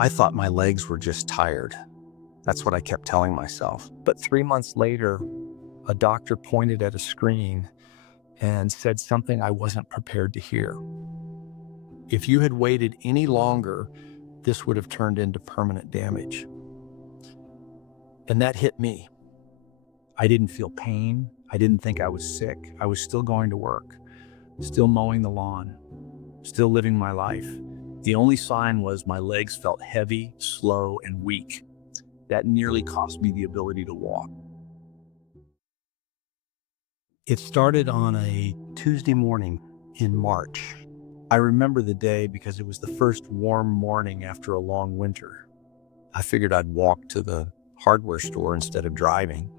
I thought my legs were just tired. That's what I kept telling myself. But 3 months later, a doctor pointed at a screen and said something I wasn't prepared to hear. If you had waited any longer, this would have turned into permanent damage. And that hit me. I didn't feel pain. I didn't think I was sick. I was still going to work, still mowing the lawn, still living my life. The only sign was my legs felt heavy, slow, and weak. That nearly cost me the ability to walk. It started on a Tuesday morning in March. I remember the day because it was the first warm morning after a long winter. I figured I'd walk to the hardware store instead of driving.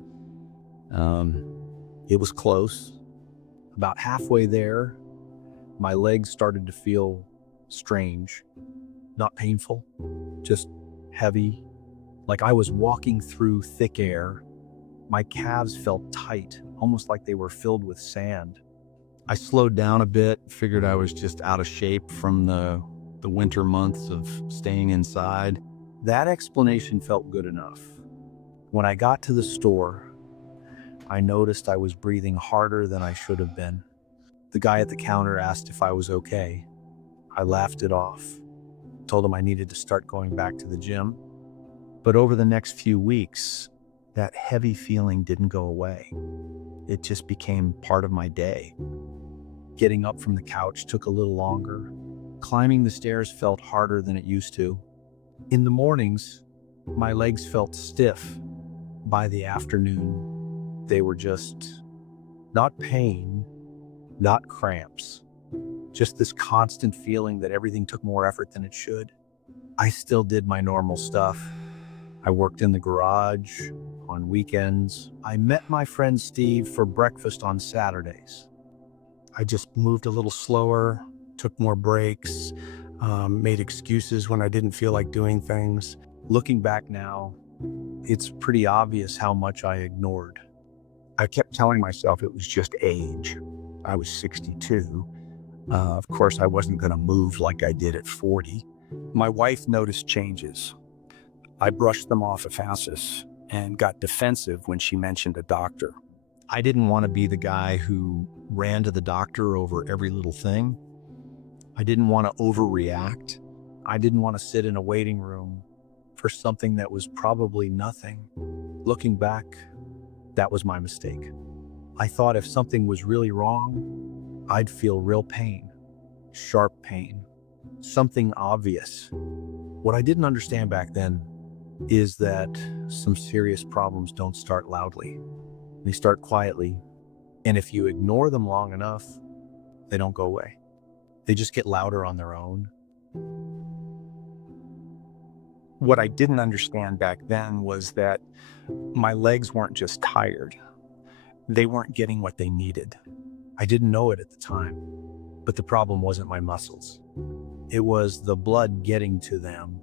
It was close. About halfway there, my legs started to feel strange, not painful, just heavy, like I was walking through thick air. My calves felt tight, almost like they were filled with sand. I slowed down a bit, figured I was just out of shape from the winter months of staying inside. That explanation felt good enough. When I got to the store, I noticed I was breathing harder than I should have been. The guy at the counter asked if I was okay. I laughed it off, told him I needed to start going back to the gym. But over the next few weeks, that heavy feeling didn't go away. It just became part of my day. Getting up from the couch took a little longer. Climbing the stairs felt harder than it used to. In the mornings, my legs felt stiff. By the afternoon, they were just not pain, not cramps, just this constant feeling that everything took more effort than it should. I still did my normal stuff. I worked in the garage on weekends. I met my friend Steve for breakfast on Saturdays. I just moved a little slower, took more breaks, made excuses when I didn't feel like doing things. Looking back now, it's pretty obvious how much I ignored. I kept telling myself it was just age. I was 62. Of course, I wasn't going to move like I did at 40. My wife noticed changes. I brushed them off Ephasis and got defensive when she mentioned a doctor. I didn't want to be the guy who ran to the doctor over every little thing. I didn't want to overreact. I didn't want to sit in a waiting room for something that was probably nothing. Looking back, that was my mistake. I thought if something was really wrong, I'd feel real pain, sharp pain, something obvious. What I didn't understand back then is that some serious problems don't start loudly. They start quietly, and if you ignore them long enough, they don't go away. They just get louder on their own. What I didn't understand back then was that my legs weren't just tired. They weren't getting what they needed. I didn't know it at the time, but the problem wasn't my muscles. It was the blood getting to them.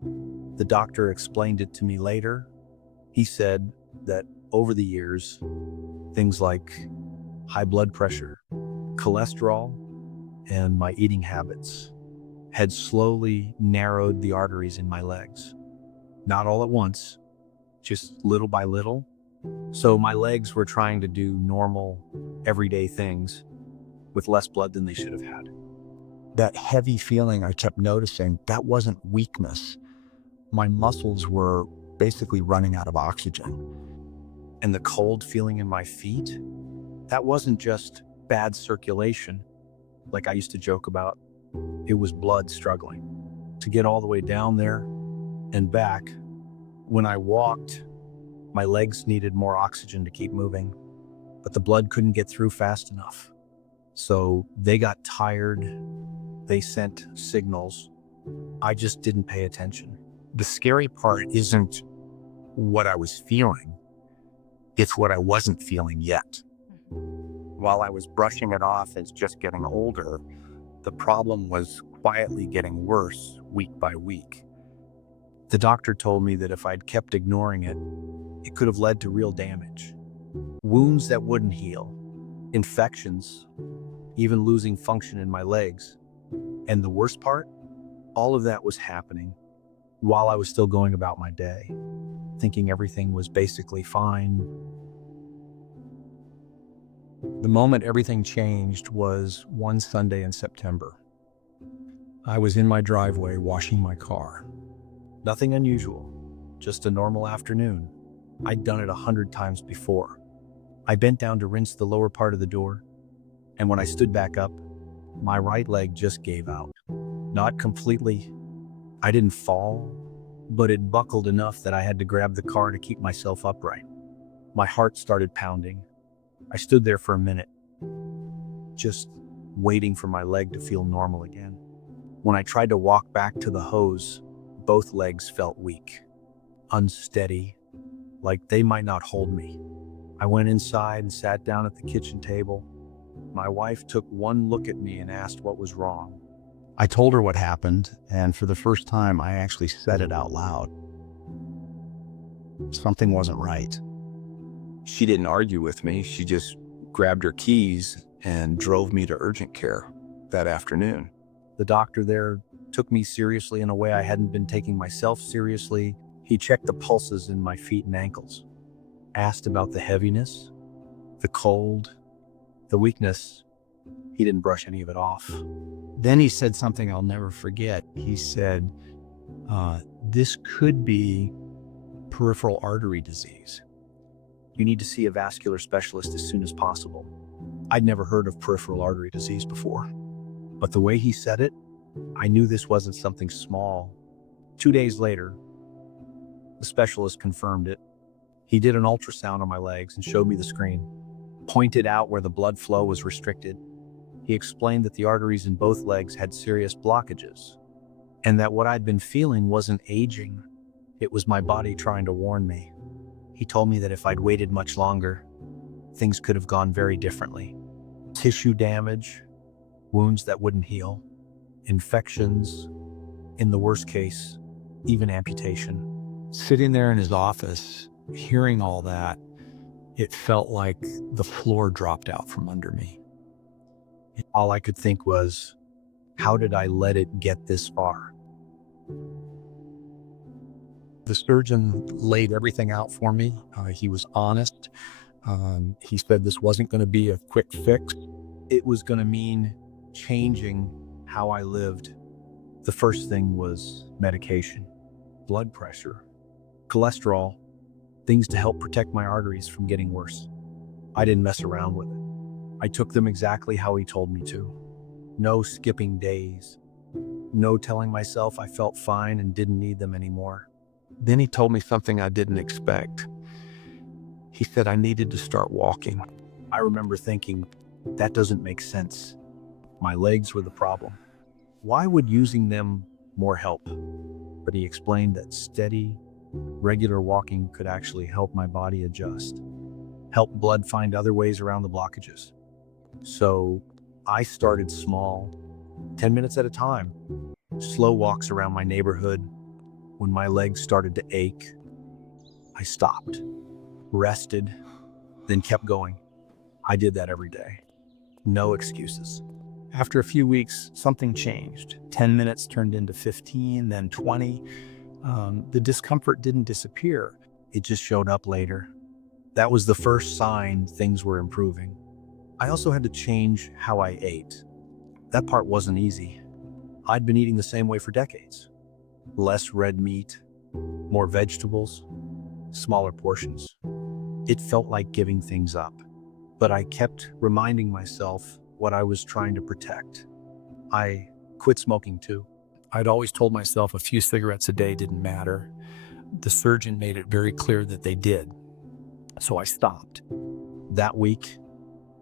The doctor explained it to me later. He said that over the years, things like high blood pressure, cholesterol, and my eating habits had slowly narrowed the arteries in my legs. Not all at once, just little by little. So my legs were trying to do normal, everyday things with less blood than they should have had. That heavy feeling I kept noticing, that wasn't weakness. My muscles were basically running out of oxygen. And the cold feeling in my feet, that wasn't just bad circulation, like I used to joke about. It was blood struggling to get all the way down there and back. When I walked, my legs needed more oxygen to keep moving, but the blood couldn't get through fast enough. So they got tired. They sent signals. I just didn't pay attention. The scary part isn't what I was feeling. It's what I wasn't feeling yet. While I was brushing it off as just getting older, the problem was quietly getting worse week by week. The doctor told me that if I'd kept ignoring it, it could have led to real damage. Wounds that wouldn't heal, infections, even losing function in my legs. And the worst part, all of that was happening while I was still going about my day, thinking everything was basically fine. The moment everything changed was one Sunday in September. I was in my driveway washing my car. Nothing unusual, just a normal afternoon. I'd done it 100 times before. I bent down to rinse the lower part of the door, and when I stood back up, my right leg just gave out. Not completely. I didn't fall, but it buckled enough that I had to grab the car to keep myself upright. My heart started pounding. I stood there for a minute, just waiting for my leg to feel normal again. When I tried to walk back to the hose, both legs felt weak, unsteady, like they might not hold me. I went inside and sat down at the kitchen table. My wife took one look at me and asked what was wrong. I told her what happened, and for the first time, I actually said it out loud. Something wasn't right. She didn't argue with me. She just grabbed her keys and drove me to urgent care that afternoon. The doctor there took me seriously in a way I hadn't been taking myself seriously. He checked the pulses in my feet and ankles, asked about the heaviness, the cold, the weakness. He didn't brush any of it off. Then he said something I'll never forget. He said, this could be peripheral artery disease. You need to see a vascular specialist as soon as possible. I'd never heard of peripheral artery disease before, but the way he said it, I knew this wasn't something small. 2 days later, the specialist confirmed it. He did an ultrasound on my legs and showed me the screen, pointed out where the blood flow was restricted. He explained that the arteries in both legs had serious blockages, and that what I'd been feeling wasn't aging. It was my body trying to warn me. He told me that if I'd waited much longer, things could have gone very differently. Tissue damage, wounds that wouldn't heal, infections, in the worst case, even amputation. Sitting there in his office, hearing all that, it felt like the floor dropped out from under me. All I could think was, how did I let it get this far? The surgeon laid everything out for me. He was honest. He said this wasn't going to be a quick fix. It was going to mean changing how I lived. The first thing was medication, blood pressure, cholesterol, things to help protect my arteries from getting worse. I didn't mess around with it. I took them exactly how he told me to. No skipping days. No telling myself I felt fine and didn't need them anymore. Then he told me something I didn't expect. He said I needed to start walking. I remember thinking, that doesn't make sense. My legs were the problem. Why would using them more help? But he explained that steady, regular walking could actually help my body adjust, help blood find other ways around the blockages. So I started small, 10 minutes at a time, slow walks around my neighborhood. When my legs started to ache, I stopped, rested, then kept going. I did that every day. No excuses. After a few weeks, something changed. 10 minutes turned into 15, then 20. The discomfort didn't disappear. It just showed up later. That was the first sign things were improving. I also had to change how I ate. That part wasn't easy. I'd been eating the same way for decades. Less red meat, more vegetables, smaller portions. It felt like giving things up, but I kept reminding myself what I was trying to protect. I quit smoking too. I'd always told myself a few cigarettes a day didn't matter. The surgeon made it very clear that they did. So I stopped. That week,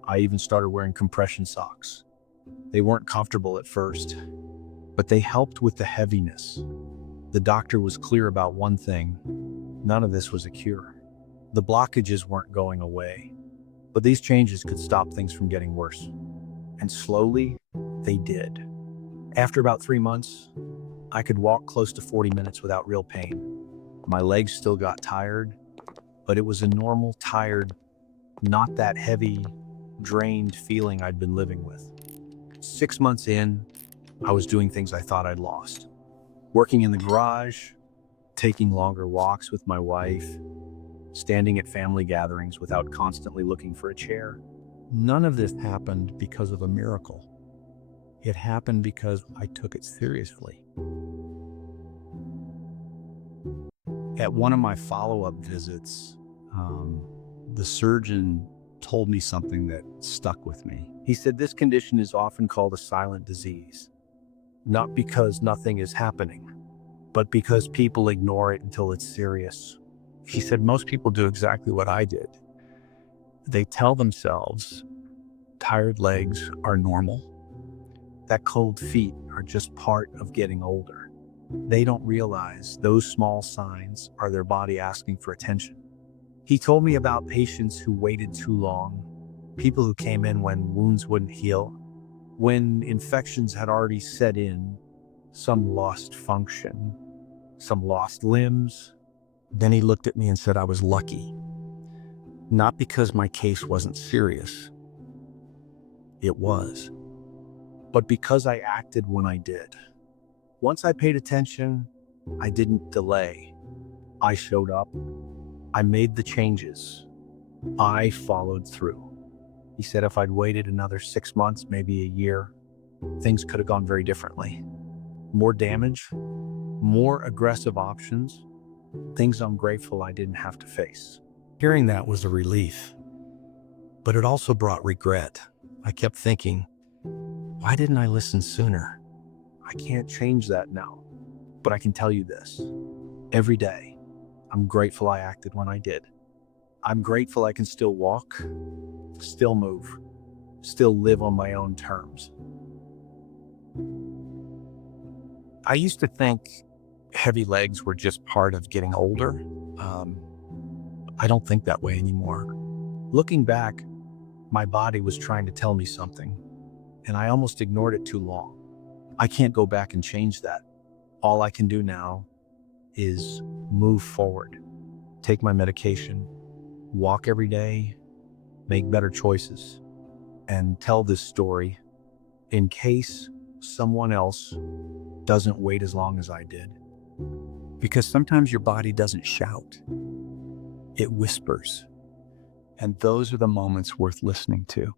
I even started wearing compression socks. They weren't comfortable at first, but they helped with the heaviness. The doctor was clear about one thing: none of this was a cure. The blockages weren't going away, but these changes could stop things from getting worse. And slowly, they did. After about 3 months, I could walk close to 40 minutes without real pain. My legs still got tired, but it was a normal, tired, not that heavy, drained feeling I'd been living with. 6 months in, I was doing things I thought I'd lost. Working in the garage, taking longer walks with my wife, standing at family gatherings without constantly looking for a chair. None of this happened because of a miracle. It happened because I took it seriously. At one of my follow-up visits, the surgeon told me something that stuck with me. He said this condition is often called a silent disease, not because nothing is happening, but because people ignore it until it's serious. He said most people do exactly what I did. They tell themselves tired legs are normal, that cold feet are just part of getting older. They don't realize those small signs are their body asking for attention. He told me about patients who waited too long, people who came in when wounds wouldn't heal, when infections had already set in, some lost function, some lost limbs. Then he looked at me and said I was lucky. Not because my case wasn't serious. It was. But because I acted when I did. Once I paid attention, I didn't delay. I showed up. I made the changes. I followed through. He said if I'd waited another 6 months, maybe a year, things could have gone very differently. More damage, more aggressive options, things I'm grateful I didn't have to face. Hearing that was a relief, but it also brought regret. I kept thinking, why didn't I listen sooner? I can't change that now, but I can tell you this. Every day, I'm grateful I acted when I did. I'm grateful I can still walk, still move, still live on my own terms. I used to think heavy legs were just part of getting older. I don't think that way anymore. Looking back, my body was trying to tell me something, and I almost ignored it too long. I can't go back and change that. All I can do now is move forward, take my medication, walk every day, make better choices, and tell this story in case someone else doesn't wait as long as I did. Because sometimes your body doesn't shout, it whispers. And those are the moments worth listening to.